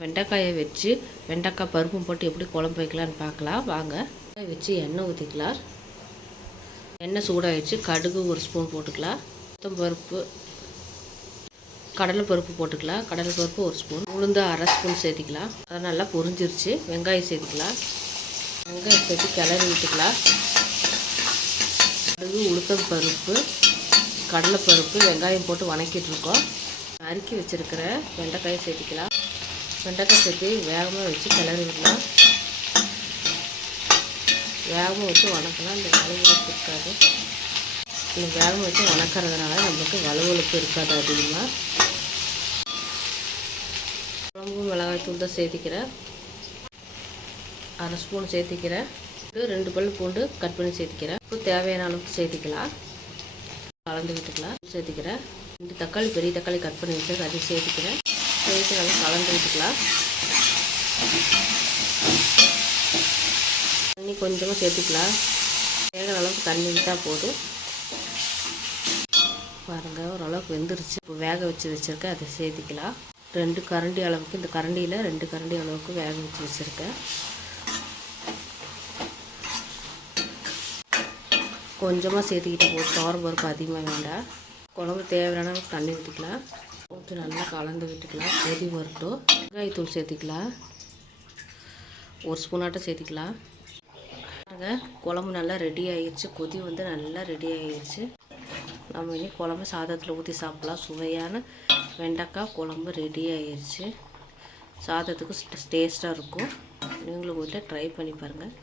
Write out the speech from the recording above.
வெண்டைக்காயை வச்சு வெண்டைக்காய் பருப்பும் போட்டு எப்படி குழம்பு வைக்கலான்னு பார்க்கலாம். வாங்க. வச்சு எண்ணெய் ஊற்றிக்கலாம் எண்ணெய் சூடாகிடுச்சு கடுகு ஒரு ஸ்பூன் போட்டுக்கலாம். உளுத்தம் பருப்பு கடலை பருப்பு போட்டுக்கலாம். கடலை பருப்பு ஒரு ஸ்பூன். உளுந்து அரை ஸ்பூன் சேர்த்திக்கலாம். அதை நல்லா பொரிஞ்சிருச்சு. வெங்காயம் சேர்த்துக்கலாம். வெங்காயம் சேர்த்து கிளறி விட்டுக்கலாம். கடுகு உளுத்தம் பருப்பு கடலைப்பருப்பு வெங்காயம் போட்டு வணக்கிட்டு இருக்கோம். நறுக்கி வச்சுருக்கிற வெண்டைக்காயை சேர்த்திக்கலாம். வெண்டைக்காய் சேர்த்து வேகமாக வச்சு கிளறி விடலாம். வேகமாக வச்சு வணக்கலாம் இந்த வலுவலுப்பு இருக்காது. இந்த வேகமாக வச்சு வணக்கிறதுனால நம்மளுக்கு வலுவலுப்பு இருக்காது அதிகமாக குழம்பு மிளகாய் தூள் தான் சேர்த்திக்கிறேன். அரை ஸ்பூன் சேர்த்திக்கிறேன். ரெண்டு பல் பூண்டு கட் பண்ணி சேர்த்திக்கிறேன். இப்போ தேவையான அளவுக்கு சேர்த்திக்கலாம். கலந்து விட்டுக்கலாம். சேர்த்திக்கிறேன். ரெண்டு தக்காளி பெரிய தக்காளி கட் பண்ணி வச்சு அதை சேர்த்திக்கிறேன். சேர்த்து நல்லா கலந்து விட்டுக்கலாம். தண்ணி கொஞ்சமாக சேர்த்துக்கலாம். வேகிற அளவுக்கு தண்ணி விட்டால் போதும். பாருங்கள் ஓரளவுக்கு வெந்துருச்சு. இப்போ வேக வச்சு வச்சுருக்கேன். அதை சேர்த்திக்கலாம். ரெண்டு கரண்டி அளவுக்கு இந்த கரண்டியில் ரெண்டு கரண்டி அளவுக்கு வேக வச்சு வச்சுருக்கேன். கொஞ்சமாக சேர்த்துக்கிட்டு போட்டு துவரம் பருப்பு அதிகமாக வேண்டாம். குழம்பு தேவையான அளவுக்கு தண்ணி ஊற்றிக்கலாம் போட்டு நல்லா கலந்து விட்டுக்கலாம். கொதி வரட்டும். வெங்காயத்தூள் சேர்த்துக்கலாம். ஒரு ஸ்பூனாட்டம் சேர்த்துக்கலாம். பாருங்கள் குழம்பு நல்லா ரெடி ஆகிடுச்சு கொதி வந்து நல்லா ரெடி ஆகிடுச்சு நம்ம இனி குழம்பு சாதத்தில் ஊற்றி சாப்பிட்லாம். சுவையான வெண்டைக்காய் குழம்பு ரெடி ஆகிடுச்சு சாதத்துக்கு டேஸ்ட்டாக இருக்கும். நீங்களும் வீட்டில் ட்ரை பண்ணி பாருங்கள்